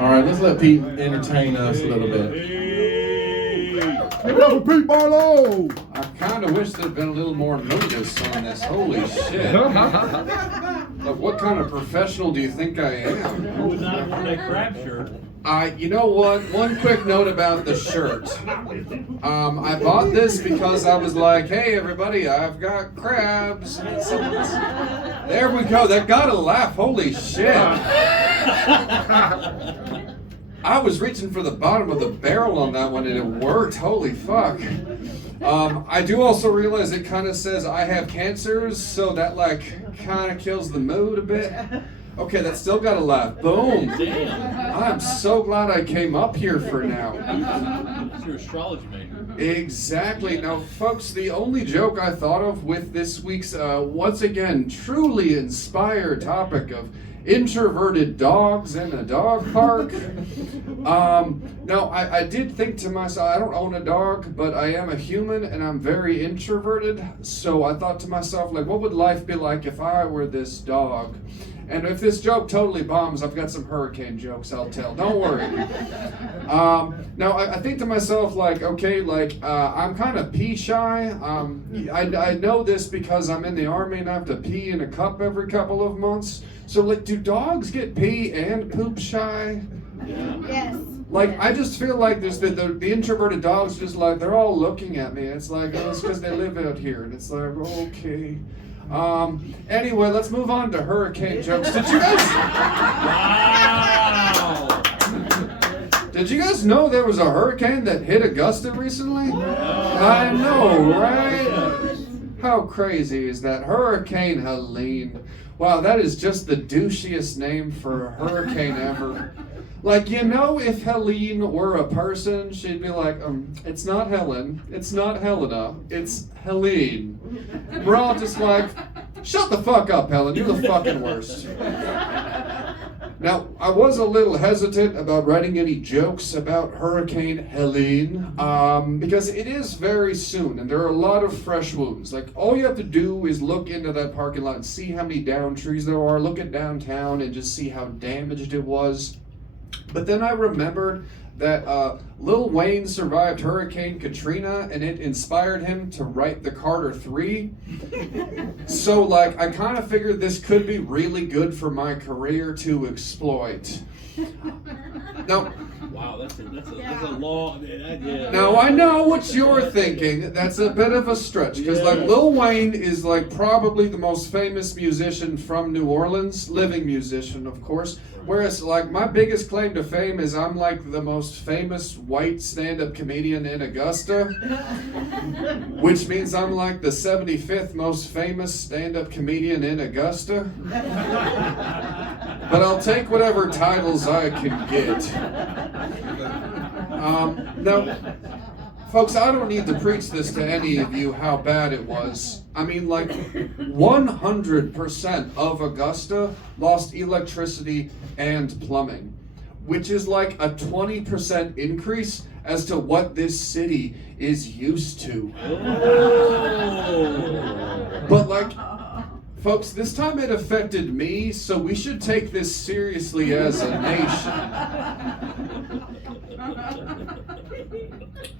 All right, let's let Pete entertain us a little bit. Give it up for Pete Barlow! I kind of wish there'd been a little more notice on this. Holy shit. Look, what kind of professional do you think I am? Who would not have worn that crab shirt? You know what? One quick note about the shirt. I bought this because I was like, hey, everybody, I've got crabs. There we go. That got a laugh. Holy shit. I was reaching for the bottom of the barrel on that one and it worked. Holy fuck. I do also realize it kind of says I have cancers, so that like kind of kills the mood a bit. Okay, that still got a laugh. Boom. Damn. I'm so glad I came up here for now. It's your astrology major. Exactly. Now, folks, the only joke I thought of with this week's, once again, truly inspired topic of introverted dogs in a dog park. Now, I did think to myself, I don't own a dog, but I am a human and I'm very introverted. So I thought to myself, like, what would life be like if I were this dog? And if this joke totally bombs, I've got some hurricane jokes I'll tell. Don't worry. Now, I think to myself, like, okay, like, I'm kind of pee shy. I know this because I'm in the Army and I have to pee in a cup every couple of months. So, like, do dogs get pee and poop shy? Yes. Like, I just feel like there's the introverted dogs just like, they're all looking at me. It's like, oh, it's because they live out here. And it's like, okay. Anyway, let's move on to hurricane jokes. Did you guys? Wow! Did you guys know there was a hurricane that hit Augusta recently? I know, right? How crazy is that? Hurricane Helene. Wow, that is just the douchiest name for a hurricane ever. Like, you know, if Helene were a person, she'd be like, it's not Helen, it's not Helena, it's Helene. We're all just like, shut the fuck up, Helen, you're the fucking worst. Now, I was a little hesitant about writing any jokes about Hurricane Helene, because it is very soon, and there are a lot of fresh wounds. Like, all you have to do is look into that parking lot and see how many downed trees there are, look at downtown and just see how damaged it was. But then I remembered that Lil Wayne survived Hurricane Katrina and it inspired him to write the Carter 3. So, like, I kind of figured this could be really good for my career to exploit. Now, Wow, that's a long. Yeah. now I know what you're thinking. That's a bit of a stretch because, like, Lil Wayne is like probably the most famous musician from New Orleans, living musician, of course. Whereas, like, my biggest claim to fame is I'm like the most famous white stand-up comedian in Augusta, which means I'm like the 75th most famous stand-up comedian in Augusta. But I'll take whatever titles I can get. Now, folks, I don't need to preach this to any of you how bad it was. I mean, like, 100% of Augusta lost electricity and plumbing, which is like a 20% increase as to what this city is used to. Oh. But, like, folks, this time it affected me, so we should take this seriously as a nation.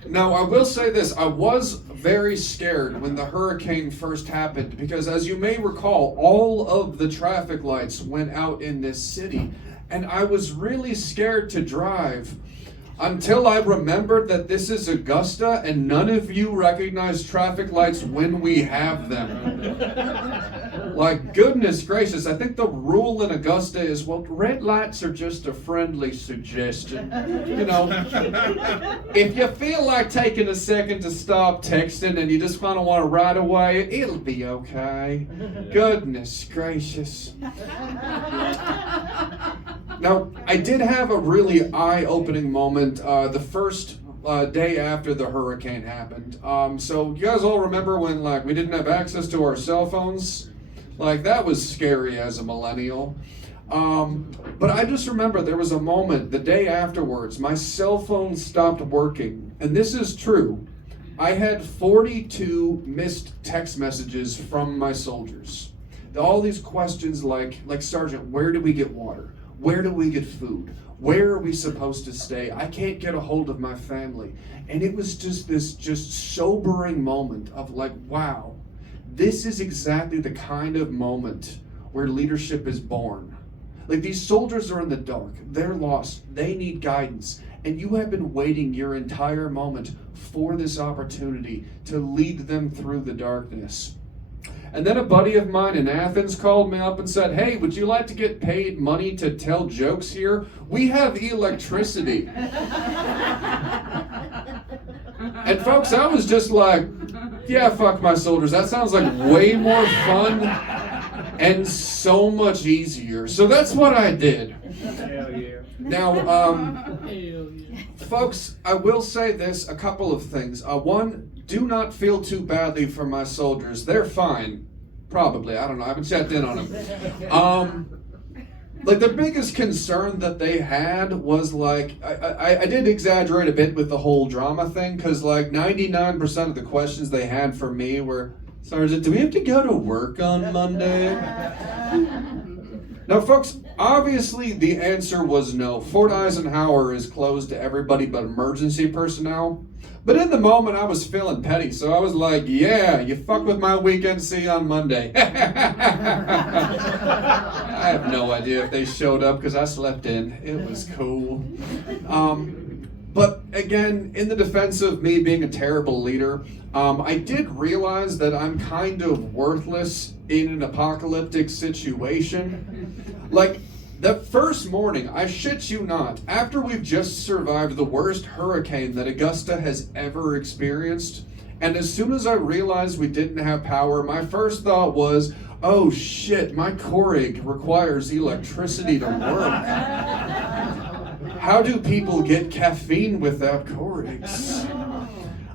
Now, I will say this, I was very scared when the hurricane first happened because, as you may recall, all of the traffic lights went out in this city, and I was really scared to drive until I remembered that this is Augusta and none of you recognize traffic lights when we have them. Like, goodness gracious, I think the rule in Augusta is, well, red lights are just a friendly suggestion. You know, if you feel like taking a second to stop texting and you just kind of want to ride away, it'll be okay. Goodness gracious. Now, I did have a really eye-opening moment the first day after the hurricane happened. So you guys all remember when, like, we didn't have access to our cell phones? Like, that was scary as a millennial. But I just remember there was a moment the day afterwards, my cell phone stopped working. And this is true. I had 42 missed text messages from my soldiers. All these questions like, Sergeant, where do we get water? Where do we get food? Where are we supposed to stay? I can't get a hold of my family. And it was just this sobering moment of like, wow, this is exactly the kind of moment where leadership is born. Like, these soldiers are in the dark, they're lost, they need guidance, and you have been waiting your entire moment for this opportunity to lead them through the darkness. And then a buddy of mine in Athens called me up and said, hey, would you like to get paid money to tell jokes here? We have electricity. And folks, I was just like, yeah, fuck my soldiers. That sounds like way more fun and so much easier. So that's what I did. Hell yeah. Now, folks, I will say this, a couple of things. One, do not feel too badly for my soldiers. They're fine. Probably. I don't know. I haven't checked in on them. Like, the biggest concern that they had was, like, I did exaggerate a bit with the whole drama thing, because, like, 99% of the questions they had for me were, Sergeant, do we have to go to work on Monday? Now, folks, obviously the answer was no. Fort Eisenhower is closed to everybody but emergency personnel. But in the moment, I was feeling petty, so I was like, yeah, you fuck with my weekend, see you on Monday. I have no idea if they showed up because I slept in. It was cool. But again, in the defense of me being a terrible leader, I did realize that I'm kind of worthless in an apocalyptic situation. Like, that first morning, I shit you not, after we've just survived the worst hurricane that Augusta has ever experienced, and as soon as I realized we didn't have power, my first thought was, oh shit, my Keurig requires electricity to work. How do people get caffeine without Keurigs?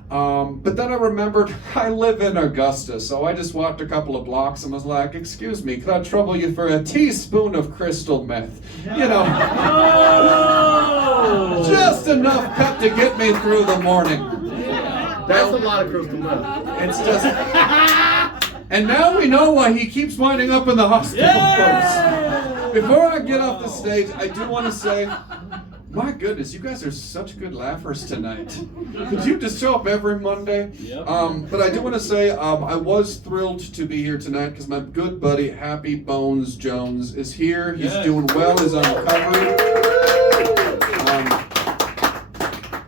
But then I remembered I live in Augusta, so I just walked a couple of blocks and was like, excuse me, could I trouble you for a teaspoon of crystal meth? You know, just enough cut to get me through the morning. That's a lot of crystal meth. It's just... And now we know why he keeps winding up in the hospital, folks. Before I get off the stage, I do want to say, my goodness, you guys are such good laughers tonight. Could you just show up every Monday? Yep. But I do want to say I was thrilled to be here tonight because my good buddy Happy Bones Jones is here. He's doing well. He's on recovery.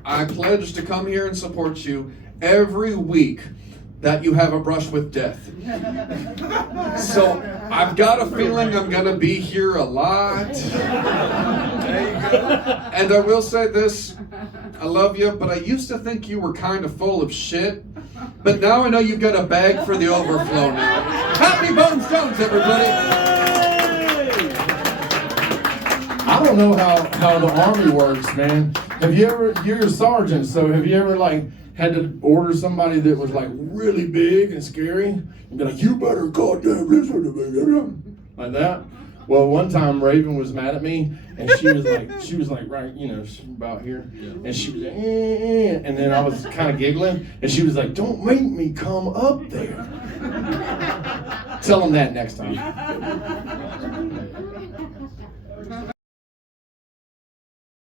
I pledge to come here and support you every week that you have a brush with death. So I've got a feeling I'm gonna be here a lot. There you go. And I will say this, I love you, but I used to think you were kind of full of shit, but now I know you've got a bag for the overflow now. Happy Bones Jones, everybody! I don't know how the Army works, man. Have you ever, you're a sergeant, so have you ever, like, had to order somebody that was, like, really big and scary? And be like, you better goddamn listen to me. Like that. Well, one time Raven was mad at me, and she was like right, you know, about here. And she was like, and then I was kind of giggling, and she was like, don't make me come up there. Tell them that next time.